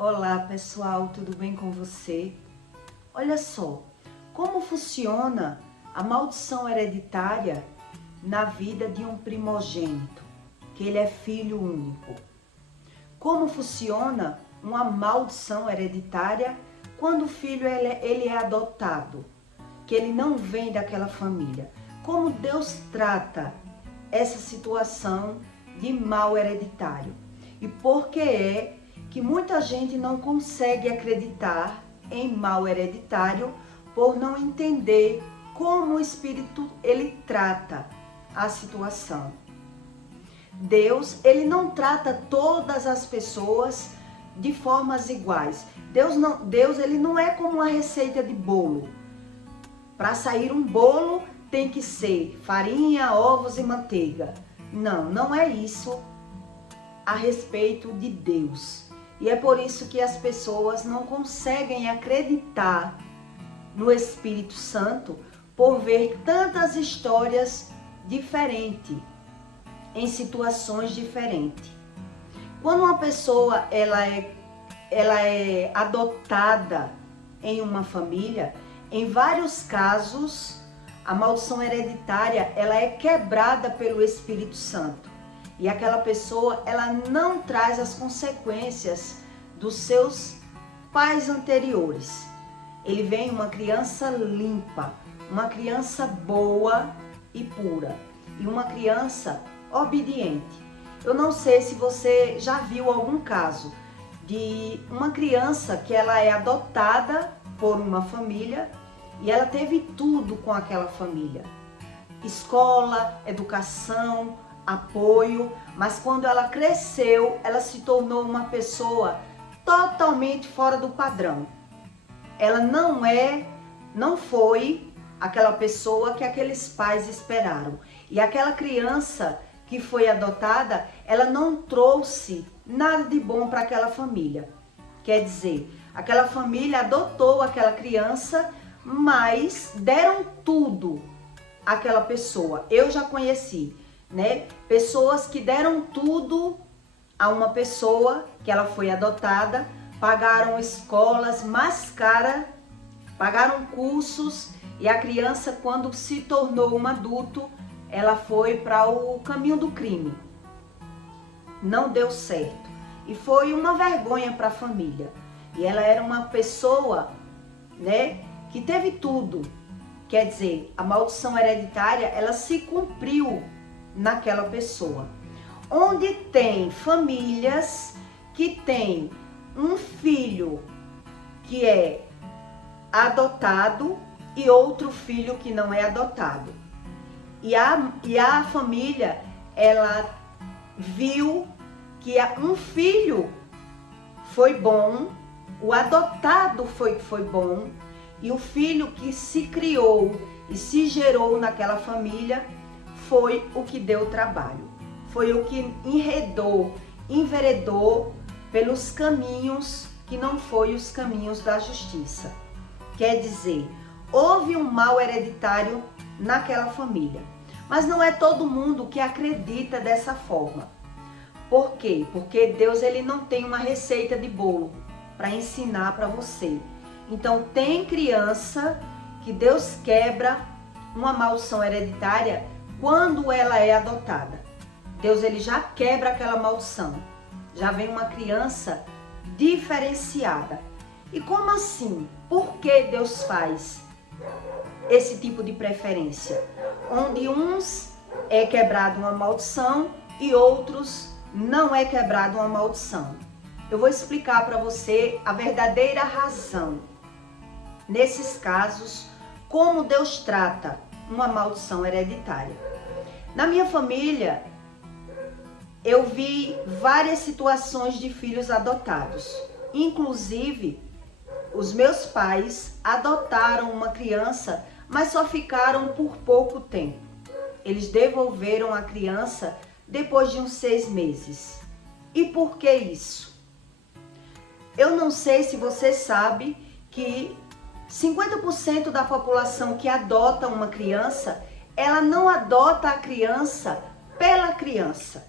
Olá pessoal, tudo bem com você? Olha só, como funciona a maldição hereditária na vida de um primogênito, que ele é filho único. Como funciona uma maldição hereditária quando o filho ele é adotado, que ele não vem daquela família. Como Deus trata essa situação de mal hereditário e por que é que muita gente não consegue acreditar em mal hereditário por não entender como o Espírito ele trata a situação. Deus, ele não trata todas as pessoas de formas iguais. Deus ele não é como uma receita de bolo. Para sair um bolo tem que ser farinha, ovos e manteiga. Não é isso a respeito de Deus. E é por isso que as pessoas não conseguem acreditar no Espírito Santo por ver tantas histórias diferentes, em situações diferentes. Quando uma pessoa ela é adotada em uma família, em vários casos, a maldição hereditária ela é quebrada pelo Espírito Santo. E aquela pessoa, ela não traz as consequências dos seus pais anteriores. Ele vem uma criança limpa, uma criança boa e pura. E uma criança obediente. Eu não sei se você já viu algum caso de uma criança que ela é adotada por uma família e ela teve tudo com aquela família. Escola, educação, apoio, mas quando ela cresceu, ela se tornou uma pessoa totalmente fora do padrão. Ela não foi aquela pessoa que aqueles pais esperaram. E aquela criança que foi adotada, ela não trouxe nada de bom para aquela família. Quer dizer, aquela família adotou aquela criança, mas deram tudo àquela pessoa. Eu já conheci, né? Pessoas que deram tudo a uma pessoa que ela foi adotada, pagaram escolas mais caras, pagaram cursos e a criança, quando se tornou um adulto, ela foi para o caminho do crime. Não deu certo e foi uma vergonha para a família. E ela era uma pessoa, né, que teve tudo. Quer dizer, a maldição hereditária, ela se cumpriu naquela pessoa. Onde tem famílias que tem um filho que é adotado e outro filho que não é adotado. E a família, ela viu que um filho foi bom, o adotado foi bom, e o filho que se criou e se gerou naquela família foi o que deu trabalho. Foi o que enveredou pelos caminhos que não foi os caminhos da justiça. Quer dizer, houve um mal hereditário naquela família. Mas não é todo mundo que acredita dessa forma. Por quê? Porque Deus ele não tem uma receita de bolo para ensinar para você. Então tem criança que Deus quebra uma maldição hereditária quando ela é adotada. Deus ele já quebra aquela maldição. Já vem uma criança diferenciada. E como assim? Por que Deus faz esse tipo de preferência? Onde uns é quebrado uma maldição e outros não é quebrado uma maldição. Eu vou explicar para você a verdadeira razão. Nesses casos, como Deus trata uma maldição hereditária. Na minha família, eu vi várias situações de filhos adotados. Inclusive, os meus pais adotaram uma criança, mas só ficaram por pouco tempo. Eles devolveram a criança depois de uns 6 meses. E por que isso? Eu não sei se você sabe que 50% da população que adota uma criança, ela não adota a criança pela criança.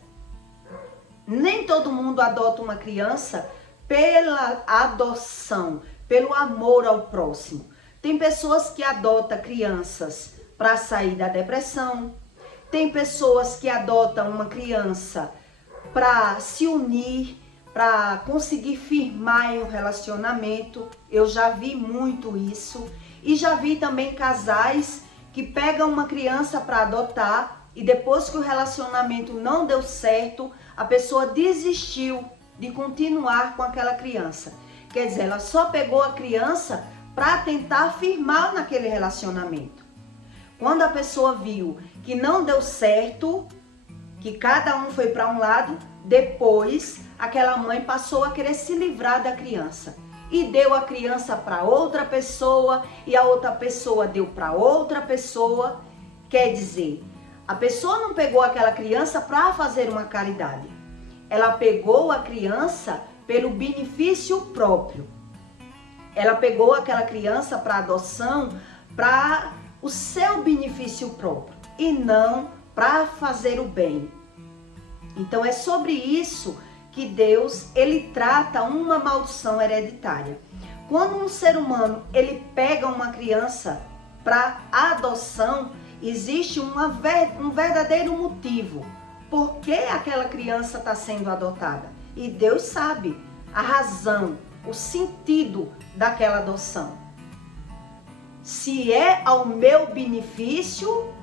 Nem todo mundo adota uma criança pela adoção, pelo amor ao próximo. Tem pessoas que adotam crianças para sair da depressão. Tem pessoas que adotam uma criança para se unir, para conseguir firmar em um relacionamento. Eu já vi muito isso. E já vi também casais que pegam uma criança para adotar e depois que o relacionamento não deu certo, a pessoa desistiu de continuar com aquela criança. Quer dizer, ela só pegou a criança para tentar firmar naquele relacionamento. Quando a pessoa viu que não deu certo, que cada um foi para um lado, depois aquela mãe passou a querer se livrar da criança e deu a criança para outra pessoa e a outra pessoa deu para outra pessoa. Quer dizer, a pessoa não pegou aquela criança para fazer uma caridade. Ela pegou a criança pelo benefício próprio. Ela pegou aquela criança para adoção para o seu benefício próprio e não para fazer o bem. Então é sobre isso que Deus, ele trata uma maldição hereditária. Quando um ser humano, ele pega uma criança para adoção, existe um verdadeiro motivo. Por que aquela criança está sendo adotada? E Deus sabe a razão, o sentido daquela adoção. Se é ao meu benefício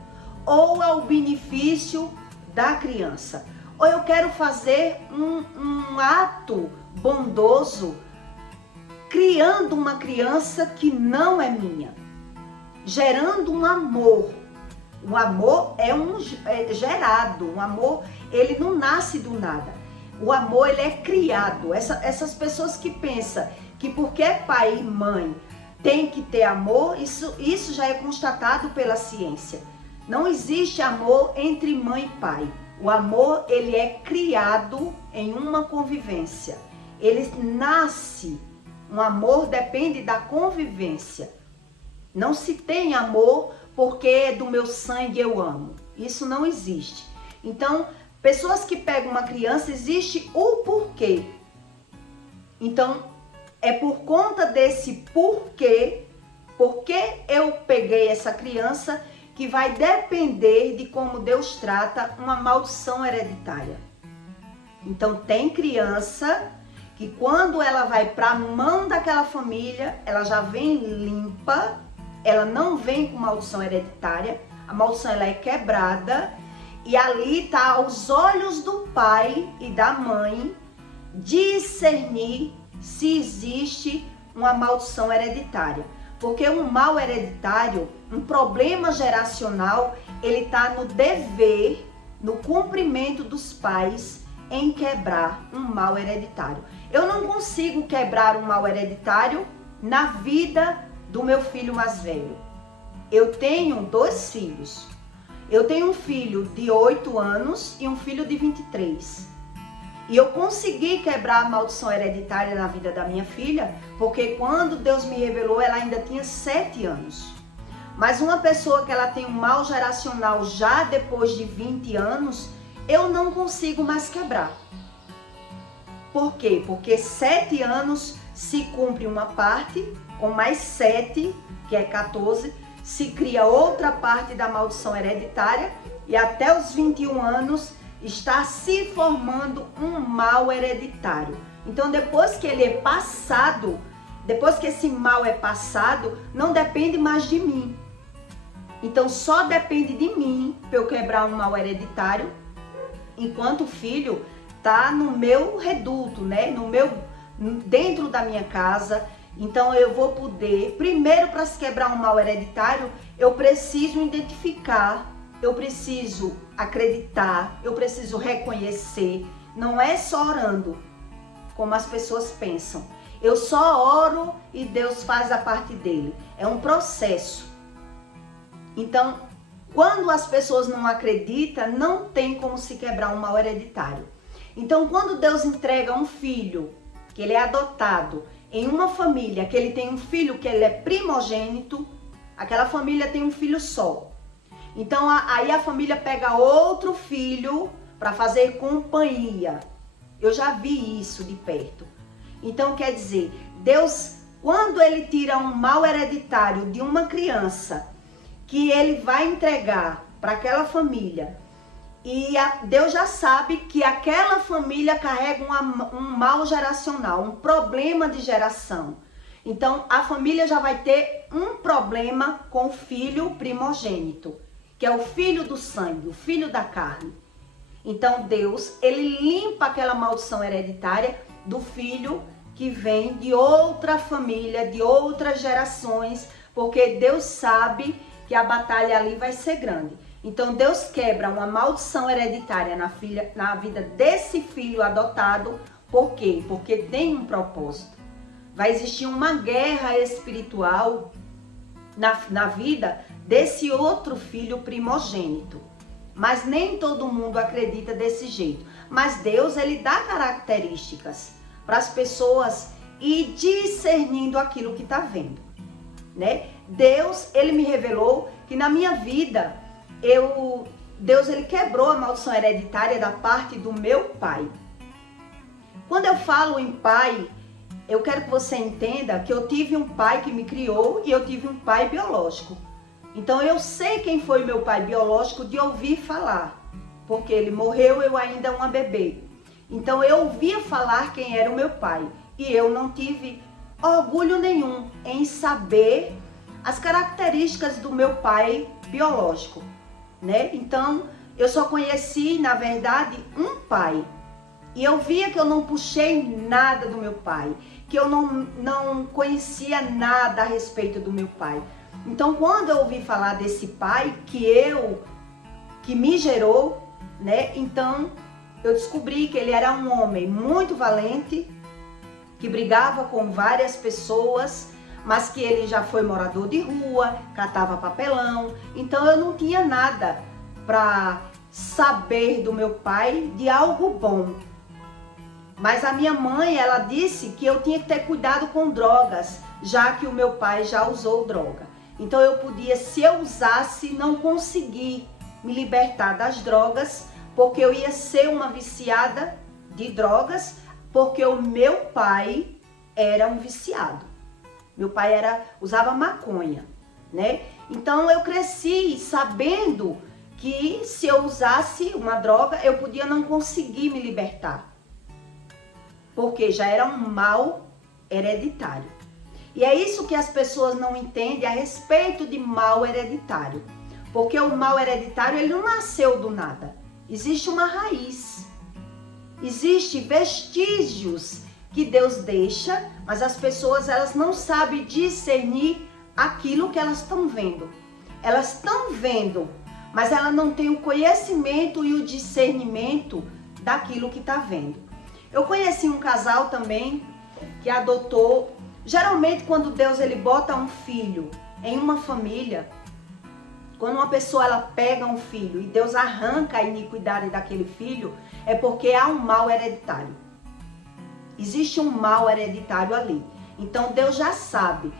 ou ao benefício da criança. Ou eu quero fazer um ato bondoso, criando uma criança que não é minha, gerando um amor. O amor é gerado, o amor ele não nasce do nada. O amor ele é criado. Essas pessoas que pensam que porque é pai e mãe tem que ter amor, isso já é constatado pela ciência. Não existe amor entre mãe e pai. O amor, ele é criado em uma convivência. Ele nasce. Um amor depende da convivência. Não se tem amor porque é do meu sangue eu amo. Isso não existe. Então, pessoas que pegam uma criança, existe o porquê. Então, é por conta desse porquê, porque eu peguei essa criança, que vai depender de como Deus trata uma maldição hereditária. Então tem criança que quando ela vai para a mão daquela família, ela já vem limpa, ela não vem com maldição hereditária, a maldição ela é quebrada e ali está aos olhos do pai e da mãe discernir se existe uma maldição hereditária. Porque um mal hereditário, um problema geracional, ele está no dever, no cumprimento dos pais em quebrar um mal hereditário. Eu não consigo quebrar um mal hereditário na vida do meu filho mais velho. Eu tenho 2 filhos. Eu tenho um filho de 8 anos e um filho de 23. E eu consegui quebrar a maldição hereditária na vida da minha filha, porque quando Deus me revelou, ela ainda tinha 7 anos. Mas uma pessoa que ela tem um mal geracional já depois de 20 anos, eu não consigo mais quebrar. Por quê? Porque 7 anos se cumpre uma parte, com mais 7, que é 14, se cria outra parte da maldição hereditária e até os 21 anos está se formando um mal hereditário. Então, depois que ele é passado, depois que esse mal é passado, não depende mais de mim. Então, só depende de mim para eu quebrar um mal hereditário, enquanto o filho está no meu reduto, né? Dentro da minha casa. Então, eu vou poder, primeiro, para se quebrar um mal hereditário, eu preciso identificar, eu preciso acreditar, eu preciso reconhecer. Não é só orando, como as pessoas pensam. Eu só oro e Deus faz a parte dele. É um processo. Então, quando as pessoas não acreditam, não tem como se quebrar um mal hereditário. Então, quando Deus entrega um filho, que ele é adotado, em uma família, que ele tem um filho que ele é primogênito, aquela família tem um filho só. Então, aí a família pega outro filho para fazer companhia. Eu já vi isso de perto. Então quer dizer, Deus, quando ele tira um mal hereditário de uma criança, que ele vai entregar para aquela família, e Deus já sabe que aquela família carrega um mal geracional, um problema de geração. Então a família já vai ter um problema com o filho primogênito, que é o filho do sangue, o filho da carne. Então Deus, ele limpa aquela maldição hereditária do filho que vem de outra família, de outras gerações, porque Deus sabe que a batalha ali vai ser grande. Então Deus quebra uma maldição hereditária na vida desse filho adotado. Por quê? Porque tem um propósito. Vai existir uma guerra espiritual na vida desse outro filho primogênito. Mas nem todo mundo acredita desse jeito. Mas Deus, ele dá características para as pessoas ir discernindo aquilo que está vendo, né? Deus, ele me revelou que na minha vida, Deus, ele quebrou a maldição hereditária da parte do meu pai. Quando eu falo em pai, eu quero que você entenda que eu tive um pai que me criou e eu tive um pai biológico. Então eu sei quem foi meu pai biológico de ouvir falar, porque ele morreu, eu ainda uma bebê. Então eu ouvia falar quem era o meu pai e eu não tive orgulho nenhum em saber as características do meu pai biológico, né? Então eu só conheci, na verdade, um pai. E eu via que eu não puxei nada do meu pai, que eu não conhecia nada a respeito do meu pai. Então, quando eu ouvi falar desse pai que me gerou, né? Então, eu descobri que ele era um homem muito valente, que brigava com várias pessoas, mas que ele já foi morador de rua, catava papelão. Então, eu não tinha nada para saber do meu pai de algo bom. Mas a minha mãe, ela disse que eu tinha que ter cuidado com drogas, já que o meu pai já usou droga. Então eu podia, se eu usasse, não conseguir me libertar das drogas, porque eu ia ser uma viciada de drogas, porque o meu pai era um viciado. Meu pai usava maconha, né? Então eu cresci sabendo que se eu usasse uma droga, eu podia não conseguir me libertar, porque já era um mal hereditário. E é isso que as pessoas não entendem a respeito de mal hereditário. Porque o mal hereditário, ele não nasceu do nada. Existe uma raiz. Existem vestígios que Deus deixa, mas as pessoas, elas não sabem discernir aquilo que elas estão vendo. Elas estão vendo, mas ela não tem o conhecimento e o discernimento daquilo que está vendo. Eu conheci um casal também que adotou. Geralmente, quando Deus, ele bota um filho em uma família, quando uma pessoa, ela pega um filho e Deus arranca a iniquidade daquele filho, é porque há um mal hereditário. Existe um mal hereditário ali. Então Deus já sabe.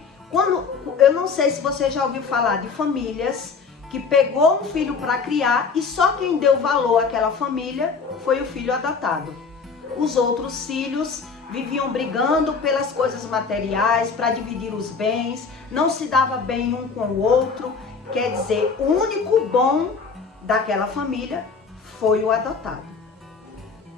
Eu não sei se você já ouviu falar de famílias que pegou um filho para criar e só quem deu valor àquela família foi o filho adotado. Os outros filhos viviam brigando pelas coisas materiais, para dividir os bens, não se dava bem um com o outro. Quer dizer, o único bom daquela família foi o adotado.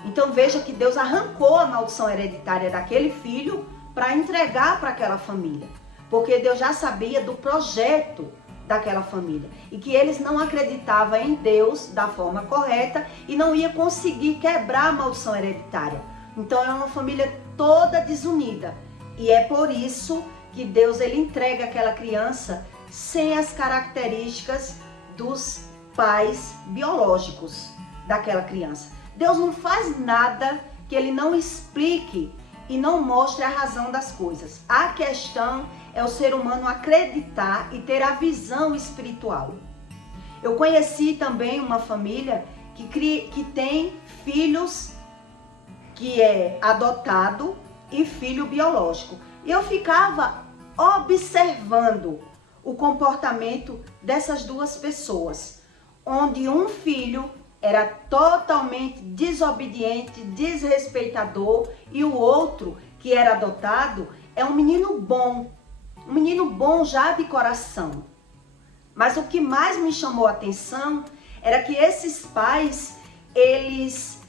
Então veja que Deus arrancou a maldição hereditária daquele filho para entregar para aquela família. Porque Deus já sabia do projeto daquela família. E que eles não acreditavam em Deus da forma correta e não ia conseguir quebrar a maldição hereditária. Então é uma família toda desunida. E é por isso que Deus, ele entrega aquela criança sem as características dos pais biológicos daquela criança. Deus não faz nada que ele não explique e não mostre a razão das coisas. A questão é o ser humano acreditar e ter a visão espiritual. Eu conheci também uma família que tem filhos que é adotado e filho biológico. E eu ficava observando o comportamento dessas duas pessoas, onde um filho era totalmente desobediente, desrespeitador, e o outro que era adotado é um menino bom já de coração. Mas o que mais me chamou a atenção era que esses pais, eles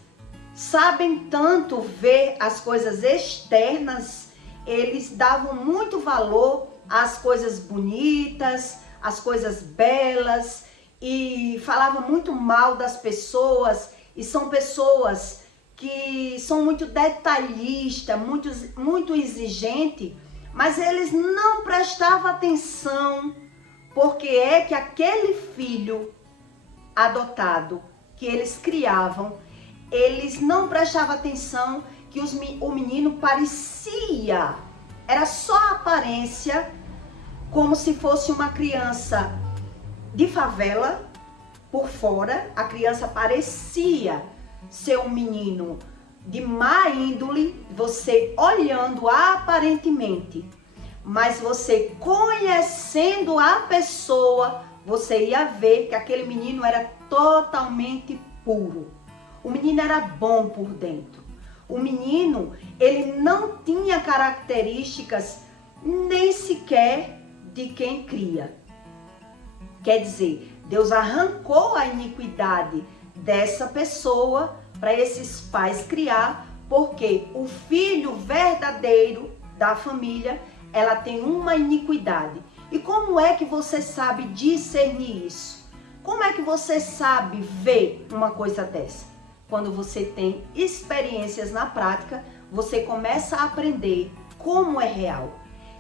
sabem tanto ver as coisas externas, eles davam muito valor às coisas bonitas, às coisas belas, e falavam muito mal das pessoas, e são pessoas que são muito detalhistas, muito exigentes, mas eles não prestavam atenção porque é que aquele filho adotado que eles criavam, eles não prestavam atenção que o menino parecia, era só a aparência, como se fosse uma criança de favela por fora. A criança parecia ser um menino de má índole, você olhando aparentemente, mas você conhecendo a pessoa, você ia ver que aquele menino era totalmente puro. O menino era bom por dentro. O menino, ele não tinha características nem sequer de quem cria. Quer dizer, Deus arrancou a iniquidade dessa pessoa para esses pais criar, porque o filho verdadeiro da família, ela tem uma iniquidade. E como é que você sabe discernir isso? Como é que você sabe ver uma coisa dessa? Quando você tem experiências na prática, você começa a aprender como é real.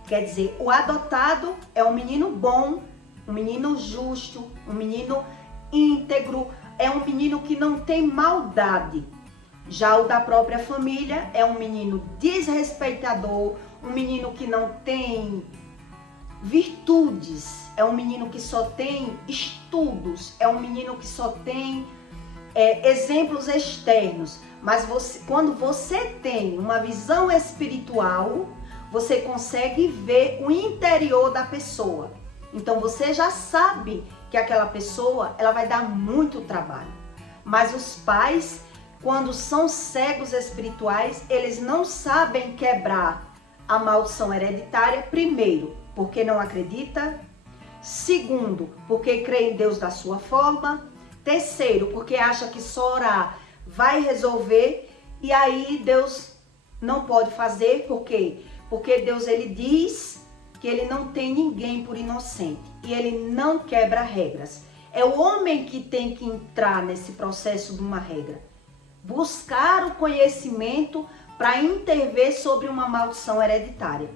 Quer dizer, o adotado é um menino bom, um menino justo, um menino íntegro, é um menino que não tem maldade. Já o da própria família é um menino desrespeitador, um menino que não tem virtudes, é um menino que só tem estudos, é um menino que só tem exemplos externos. Mas quando você tem uma visão espiritual, você consegue ver o interior da pessoa. Então você já sabe que aquela pessoa, ela vai dar muito trabalho. Mas os pais, quando são cegos espirituais, eles não sabem quebrar a maldição hereditária. Primeiro, porque não acredita. Segundo, porque crê em Deus da sua forma. Terceiro, porque acha que só orar vai resolver. E aí Deus não pode fazer. Por quê? Porque Deus, ele diz que ele não tem ninguém por inocente. E ele não quebra regras. É o homem que tem que entrar nesse processo de uma regra. Buscar o conhecimento para intervir sobre uma maldição hereditária.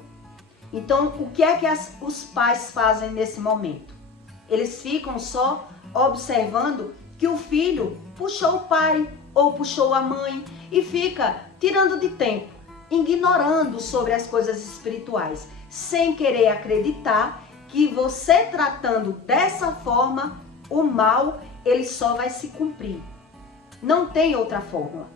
Então, o que é que os pais fazem nesse momento? Eles ficam só observando que o filho puxou o pai ou puxou a mãe e fica tirando de tempo, ignorando sobre as coisas espirituais, sem querer acreditar que você tratando dessa forma, o mal, ele só vai se cumprir. Não tem outra fórmula.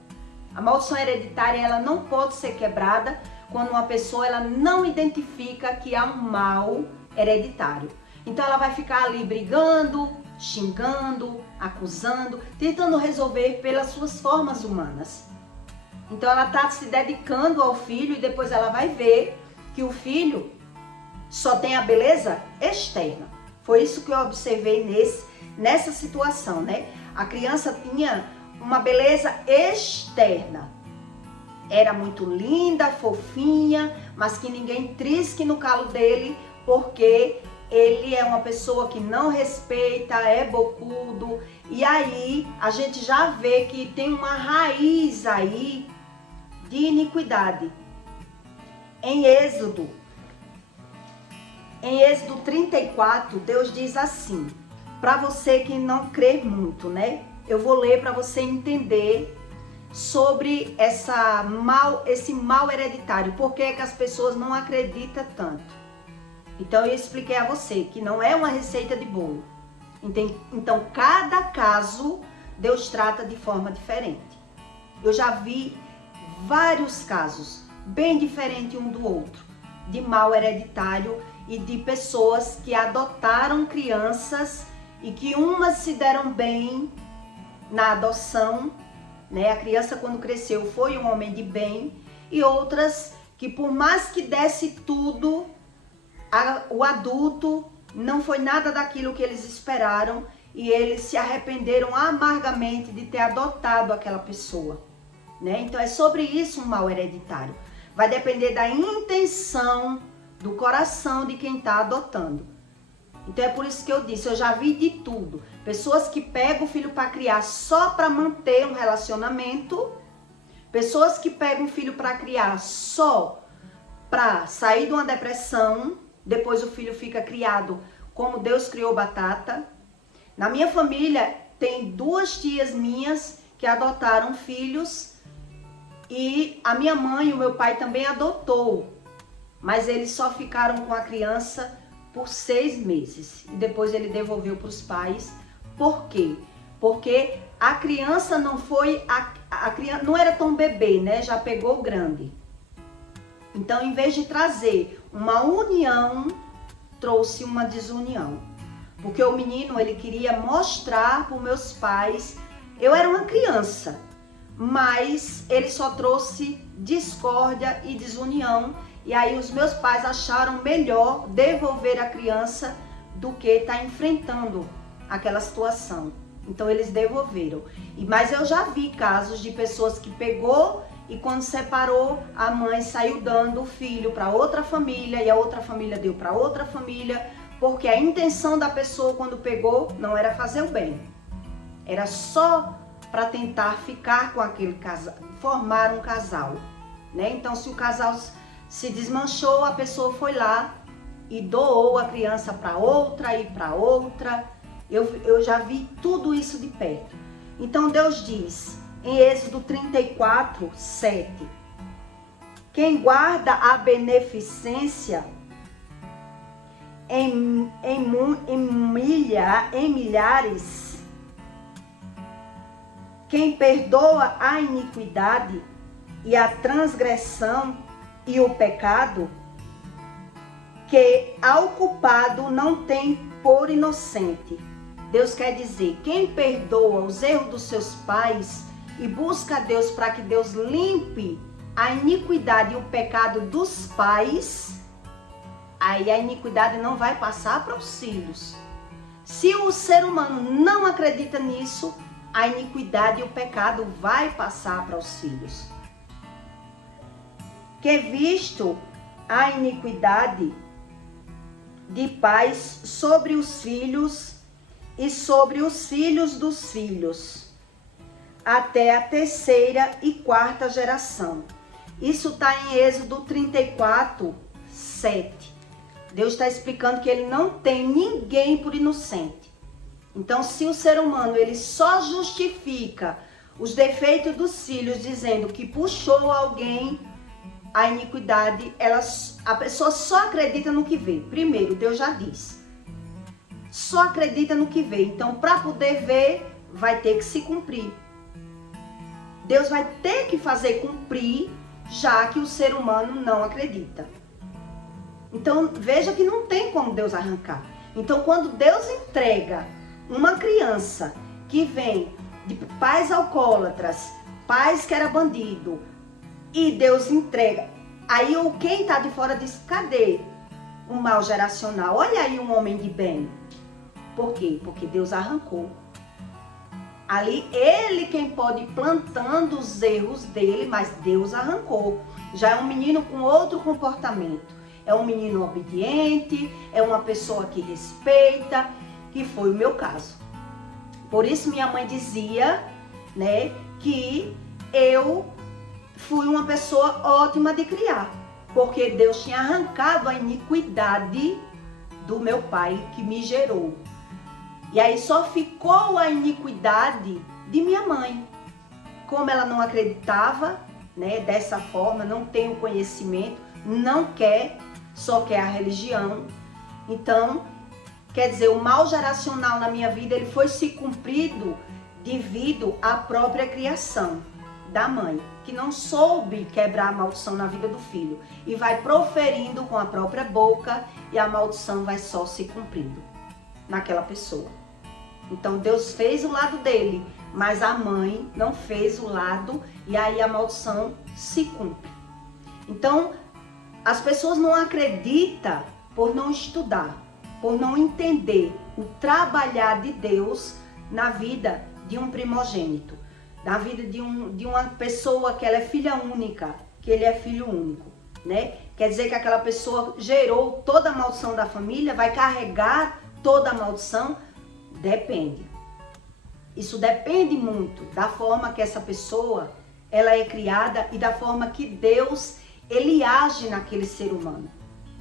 A maldição hereditária, ela não pode ser quebrada quando uma pessoa, ela não identifica que há um mal hereditário. Então ela vai ficar ali brigando, xingando, acusando, tentando resolver pelas suas formas humanas. Então ela está se dedicando ao filho e depois ela vai ver que o filho só tem a beleza externa. Foi isso que eu observei nessa situação, né? A criança tinha uma beleza externa. Era muito linda, fofinha, mas que ninguém trisque no calo dele, porque ele é uma pessoa que não respeita, é bocudo. E aí a gente já vê que tem uma raiz aí de iniquidade. Em Êxodo 34, Deus diz assim, para você que não crê muito, né? Eu vou ler para você entender sobre esse mal hereditário, por que as pessoas não acreditam tanto. Então eu expliquei a você que não é uma receita de bolo. Então cada caso Deus trata de forma diferente. Eu já vi vários casos bem diferentes um do outro, de mal hereditário e de pessoas que adotaram crianças e que umas se deram bem na adoção, né? A criança, quando cresceu, foi um homem de bem, e outras que por mais que desse tudo, o adulto não foi nada daquilo que eles esperaram e eles se arrependeram amargamente de ter adotado aquela pessoa, né? Então é sobre isso um mal hereditário. Vai depender da intenção do coração de quem está adotando. Então é por isso que eu disse, eu já vi de tudo. Pessoas que pegam o filho para criar só para manter um relacionamento, pessoas que pegam o filho para criar só para sair de uma depressão, depois o filho fica criado como Deus criou batata. Na minha família tem 2 tias minhas que adotaram filhos e a minha mãe e o meu pai também adotou, mas eles só ficaram com a criança por 6 meses e depois ele devolveu para os pais. Por quê? Porque a criança não foi, a criança não era tão bebê, né? Já pegou grande. Então, em vez de trazer uma união, trouxe uma desunião. Porque o menino, ele queria mostrar para os meus pais, eu era uma criança, mas ele só trouxe discórdia e desunião. E aí os meus pais acharam melhor devolver a criança do que estar enfrentando aquela situação. Então eles devolveram. Mas eu já vi casos de pessoas que pegou e quando separou, a mãe saiu dando o filho para outra família e a outra família deu para outra família, porque a intenção da pessoa quando pegou não era fazer o bem. Era só para tentar ficar com aquele casal, formar um casal, né? Então se o casal se desmanchou, a pessoa foi lá e doou a criança para outra e para outra. Eu já vi tudo isso de perto. Então Deus diz em Êxodo 34, 7, quem guarda a beneficência em milhares, quem perdoa a iniquidade e a transgressão e o pecado, que ao culpado não tem por inocente. Deus quer dizer, quem perdoa os erros dos seus pais e busca a Deus para que Deus limpe a iniquidade e o pecado dos pais, aí a iniquidade não vai passar para os filhos. Se o ser humano não acredita nisso, a iniquidade e o pecado vai passar para os filhos. Que visto a iniquidade de pais sobre os filhos e sobre os filhos dos filhos, até a 3ª e 4ª geração. Isso está em Êxodo 34, 7. Deus está explicando que ele não tem ninguém por inocente. Então, se o ser humano ele só justifica os defeitos dos filhos dizendo que puxou alguém a iniquidade, a pessoa só acredita no que vê. Primeiro, Deus já diz. Só acredita no que vê. Então, para poder ver, vai ter que se cumprir. Deus vai ter que fazer cumprir, já que o ser humano não acredita. Então, veja que não tem como Deus arrancar. Então, quando Deus entrega uma criança que vem de pais alcoólatras, pais que era bandido, e Deus entrega, aí quem está de fora diz, cadê o mal geracional? Olha aí um homem de bem. Por quê? Porque Deus arrancou. Ali, ele quem pode ir plantando os erros dele, mas Deus arrancou. Já é um menino com outro comportamento. É um menino obediente, é uma pessoa que respeita, que foi o meu caso. Por isso minha mãe dizia, né, que eu fui uma pessoa ótima de criar, porque Deus tinha arrancado a iniquidade do meu pai que me gerou. E aí só ficou a iniquidade de minha mãe. Como ela não acreditava, né, dessa forma, não tem o conhecimento, não quer, só quer a religião. Então, quer dizer, o mal geracional na minha vida, ele foi se cumprido devido à própria criação da mãe, que não soube quebrar a maldição na vida do filho e vai proferindo com a própria boca e a maldição vai só se cumprindo naquela pessoa. Então Deus fez o lado dele, mas a mãe não fez o lado e aí a maldição se cumpre. Então As pessoas não acreditam por não estudar, por não entender o trabalhar de Deus na vida de um primogênito, na vida de uma pessoa que ela é filha única, que ele é filho único, né? Quer dizer que aquela pessoa gerou toda a maldição da família, vai carregar toda a maldição? Depende. Isso depende muito da forma que essa pessoa ela é criada e da forma que Deus ele age naquele ser humano.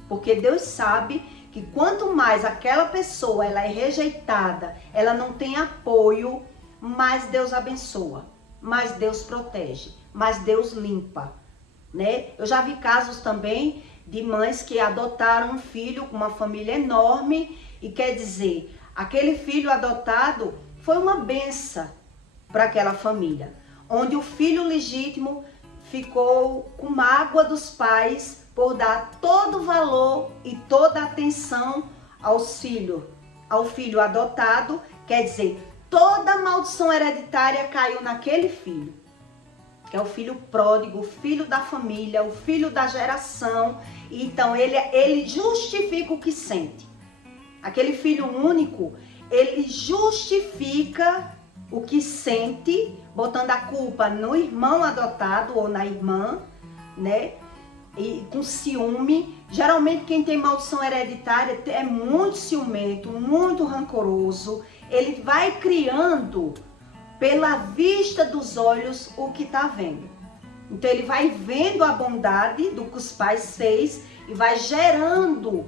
Porque Deus sabe que quanto mais aquela pessoa ela é rejeitada, ela não tem apoio, mais Deus abençoa, mais Deus protege, mais Deus limpa, né? Eu já vi casos também de mães que adotaram um filho com uma família enorme e quer dizer, aquele filho adotado foi uma bênção para aquela família, onde o filho legítimo ficou com mágoa dos pais por dar todo o valor e toda a atenção ao filho adotado, quer dizer, toda a maldição hereditária caiu naquele filho, que é o filho pródigo, o filho da família, o filho da geração. Então ele justifica o que sente. Aquele filho único, ele justifica o que sente, botando a culpa no irmão adotado ou na irmã, né? E com ciúme. Geralmente quem tem maldição hereditária é muito ciumento, muito rancoroso. Ele vai criando pela vista dos olhos o que está vendo. Então ele vai vendo a bondade do que os pais fez e vai gerando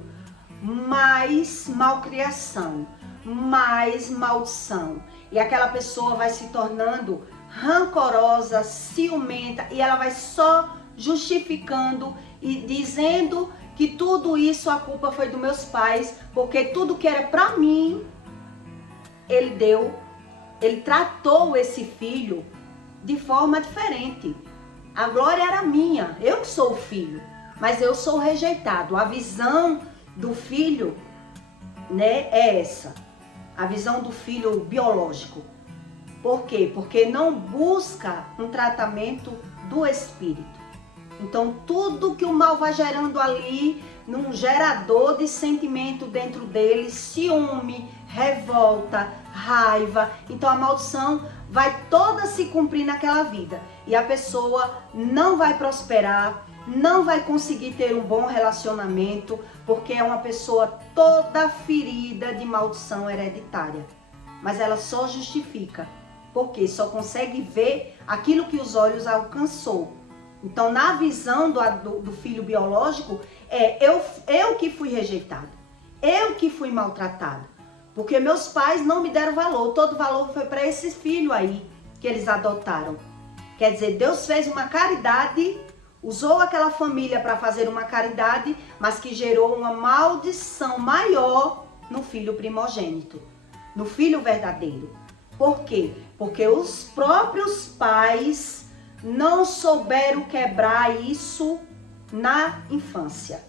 mais malcriação, mais maldição. E aquela pessoa vai se tornando rancorosa, ciumenta, e ela vai só justificando e dizendo que tudo isso a culpa foi dos meus pais, porque tudo que era para mim, ele tratou esse filho de forma diferente. A glória era minha, eu que sou o filho, mas eu sou rejeitado. A visão do filho, né, é essa. A visão do filho biológico. Por quê? Porque não busca um tratamento do espírito. Então, tudo que o mal vai gerando ali, num gerador de sentimento dentro dele, ciúme, revolta, raiva. Então, a maldição vai toda se cumprir naquela vida. E a pessoa não vai prosperar, não vai conseguir ter um bom relacionamento, porque é uma pessoa toda ferida de maldição hereditária. Mas ela só justifica, porque só consegue ver aquilo que os olhos alcançou. Então, na visão do filho biológico, eu que fui rejeitado, eu que fui maltratado, porque meus pais não me deram valor, todo valor foi para esse filho aí que eles adotaram. Quer dizer, Deus fez uma caridade, usou aquela família para fazer uma caridade, mas que gerou uma maldição maior no filho primogênito, no filho verdadeiro. Por quê? Porque os próprios pais não souberam quebrar isso na infância.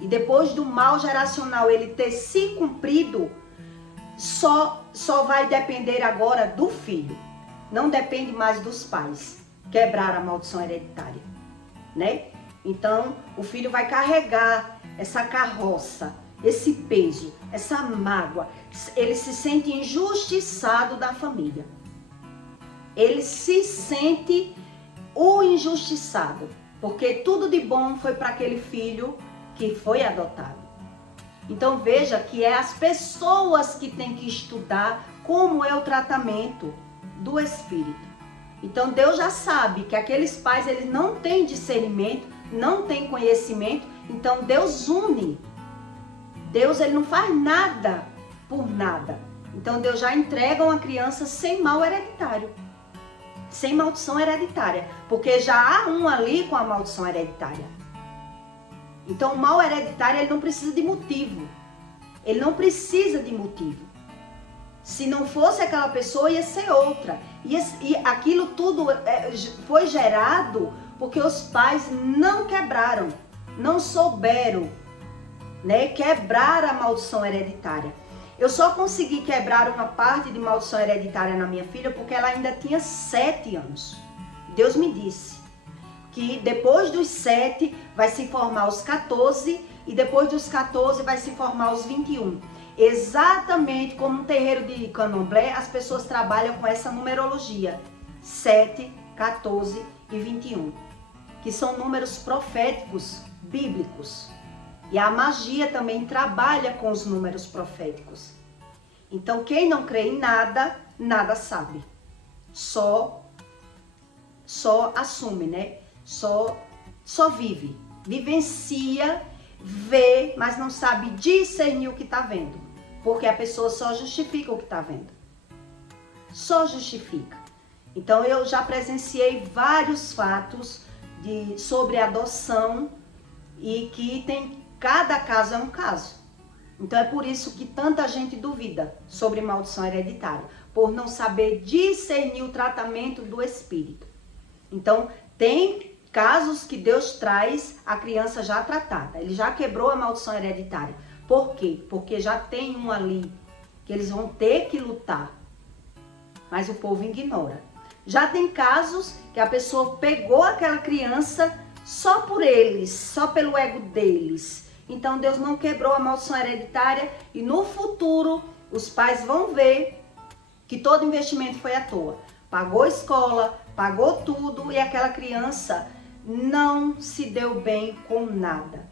E depois do mal geracional ele ter se cumprido, só vai depender agora do filho. Não depende mais dos pais quebrar a maldição hereditária, né? Então, o filho vai carregar essa carroça, esse peso, essa mágoa. Ele se sente injustiçado da família. Ele se sente o injustiçado, porque tudo de bom foi para aquele filho que foi adotado. Então veja que é as pessoas que têm que estudar como é o tratamento do espírito. Então Deus já sabe que aqueles pais eles não têm discernimento, não têm conhecimento, então Deus une. Deus ele não faz nada por nada. Então Deus já entrega uma criança sem mal hereditário, sem maldição hereditária, porque já há um ali com a maldição hereditária. Então o mal hereditário ele não precisa de motivo. Ele não precisa de motivo. Se não fosse aquela pessoa, ia ser outra. E aquilo tudo foi gerado porque os pais não quebraram, não souberam, né, quebrar a maldição hereditária. Eu só consegui quebrar uma parte de maldição hereditária na minha filha porque ela ainda tinha 7 anos. Deus me disse que depois dos 7 vai se formar os 14 e depois dos 14 vai se formar os 21. Exatamente como no terreiro de Candomblé, as pessoas trabalham com essa numerologia, 7, 14 e 21, que são números proféticos bíblicos. E a magia também trabalha com os números proféticos. Então, quem não crê em nada, nada sabe. Só assume, né? Só vive, vivencia, vê, mas não sabe discernir o que está vendo. Porque a pessoa só justifica o que está vendo. Só justifica. Então, eu já presenciei vários fatos sobre adoção e que cada caso é um caso. Então, é por isso que tanta gente duvida sobre maldição hereditária, por não saber discernir o tratamento do espírito. Então, tem casos que Deus traz a criança já tratada. Ele já quebrou a maldição hereditária. Por quê? Porque já tem um ali que eles vão ter que lutar. Mas o povo ignora. Já tem casos que a pessoa pegou aquela criança só por eles, só pelo ego deles. Então Deus não quebrou a maldição hereditária e no futuro os pais vão ver que todo investimento foi à toa. Pagou escola, pagou tudo e aquela criança não se deu bem com nada.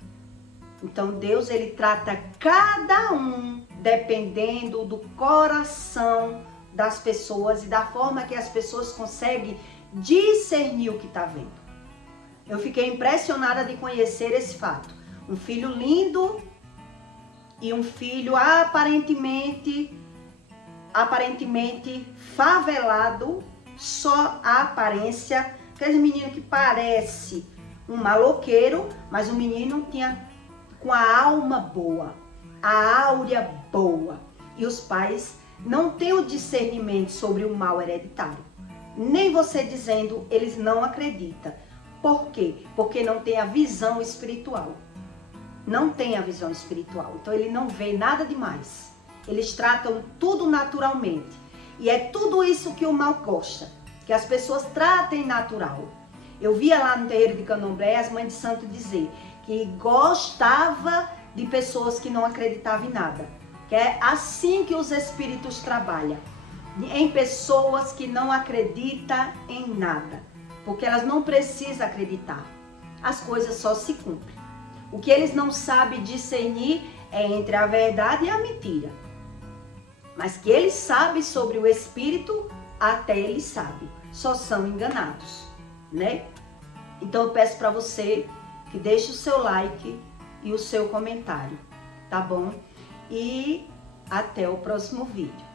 Então Deus, ele trata cada um dependendo do coração das pessoas e da forma que as pessoas conseguem discernir o que está vendo. Eu fiquei impressionada de conhecer esse fato. Um filho lindo e um filho aparentemente favelado, só a aparência, aquele menino que parece um maloqueiro, mas o menino tinha com a alma boa, a áurea boa. E os pais não têm o discernimento sobre o mal hereditário. Nem você dizendo, eles não acreditam. Por quê? Porque não tem a visão espiritual. Não tem a visão espiritual. Então ele não vê nada demais. Eles tratam tudo naturalmente. E é tudo isso que o mal gosta. Que as pessoas tratem natural. Eu via lá no terreiro de Candomblé as mães de santo dizer que gostava de pessoas que não acreditavam em nada. Que é assim que os espíritos trabalham. Em pessoas que não acreditam em nada. Porque elas não precisam acreditar. As coisas só se cumprem. O que eles não sabem discernir é entre a verdade e a mentira. Mas que eles sabem sobre o espírito, até eles sabem. Só são enganados, né? Então eu peço para você que deixe o seu like e o seu comentário, tá bom? E até o próximo vídeo.